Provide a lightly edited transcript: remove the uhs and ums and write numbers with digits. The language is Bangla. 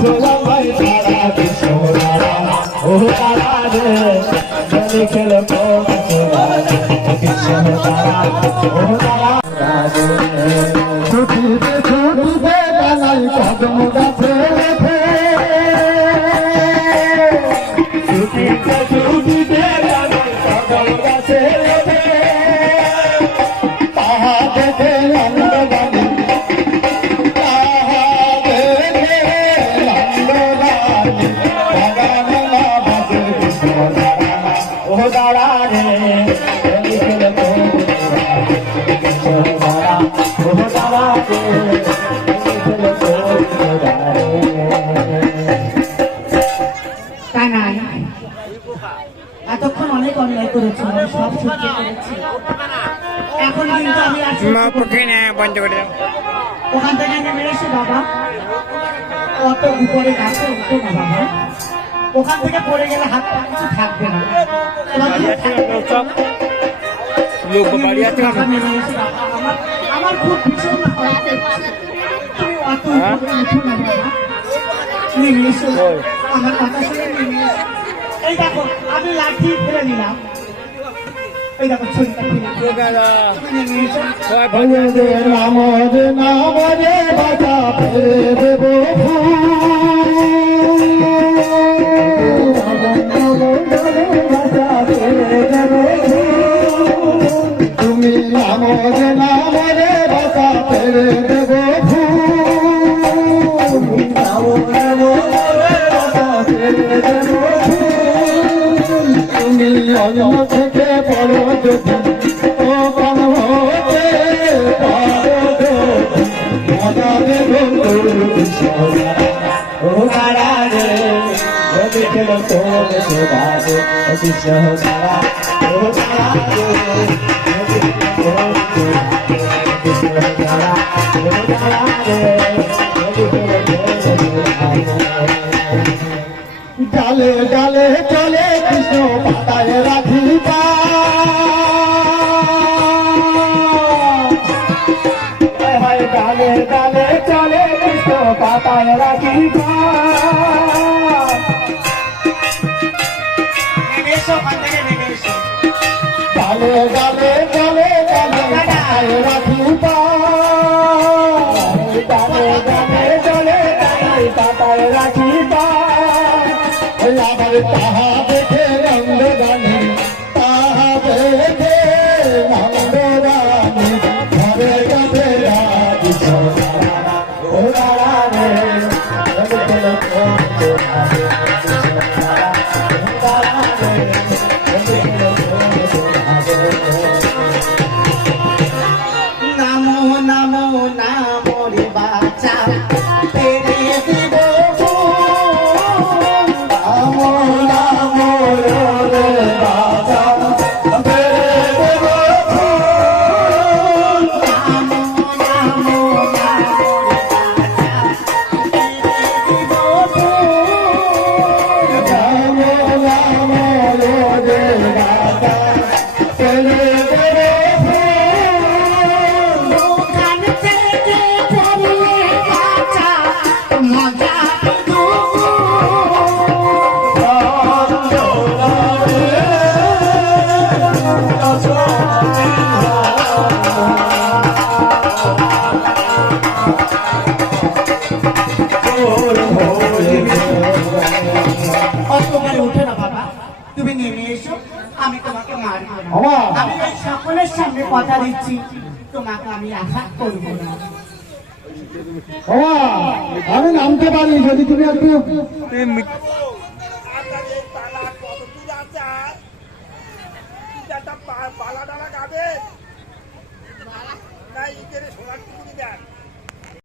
জোড়ায় তারা কৃষ্ণ তারা ও তারা রে জলে খেলো কৃষ্ণ তারা ও তারা ছুটিতে ছুটিতে ডালাই কদম গাছে ছুটিতে ছুটিতে ডালাই কদম গাছে তাহা দেখে নন্দগানী এতক্ষণ অনেক অন্যায় করেছি, সব সহ্য করেছি। এখন কিন্তু আমি ওখান থেকে নেমে এসে বাবা কত উপরে গাছে উঠে না বাবা, ওখান থেকে পড়ে গেলে হাত পা কিছু থাকবে না। আমার খুব ভীষণ তুমি অত উঠো না বাবা, নেমে এসো আমার কথা শুনে নেমে এসো। এই দেখো আমি লাঠি ফেলে নিলাম, এই দেখো ছড়িটা নামরে নামরে বাজা ফেলে দেবো তুমি নামরে নামরে বাজা ফেলে দেবো তুমি অন্য থেকে পড়ো যদি ও কম হতে পারো মজা দেবো ও তারা রে যদি খেলো তো বাজে কৃষ্ণ তারা ও তারা রে কৃষ্ণ তারা ও তারা রে ডালে ডালে চলে কৃষ্ণ পাতায় রাখি ডালে ডালে চলে কৃষ্ণ পাতায় রাখি ডালে ডালে চলে পাতায় রাখি ডালে ডালে চলে পাতায় রাখি আবার তাহা দেখে নন্দগানী তাহা দেখে নন্দগানী ঘরে কাছে নামো নামো নামো রে বাচ্চা তেরে দিব তুমি নেমে এসো, আমি তোমাকে মারব না। আমি এই সকলের সামনে কথা দিচ্ছি তোমাকে আমি আঘাত করবো না। আমি নামতে পারি যদি তুমি একটু পালা ডালা গাবে না, সোনার টুকুরি দেন।